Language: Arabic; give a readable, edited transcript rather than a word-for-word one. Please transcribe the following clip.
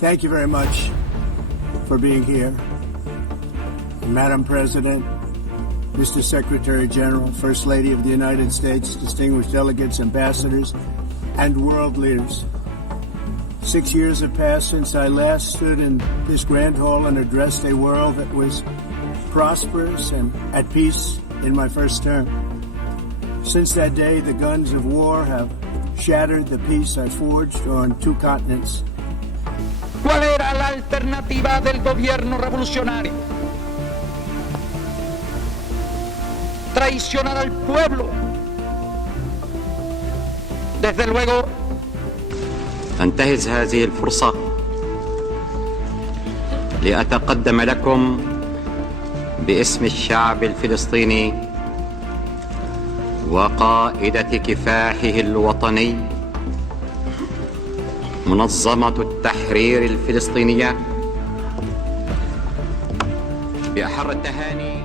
Thank you very much for being here. Madam President, Mr. Secretary General, First Lady of the United States, distinguished delegates, ambassadors, and world leaders. 6 years have passed since I last stood in this grand hall and addressed a world that was prosperous and at peace in my first term. Since that day, the guns of war have shattered the peace I forged on 2 continents. ¿Cuál era la alternativa del gobierno revolucionario? Traicionar al pueblo. Desde luego. أنتهز هذه الفرصة لأتقدم لكم باسم الشعب الفلسطيني وقائدة كفاحه الوطني منظمة التحرير الفلسطينية بأحر التهاني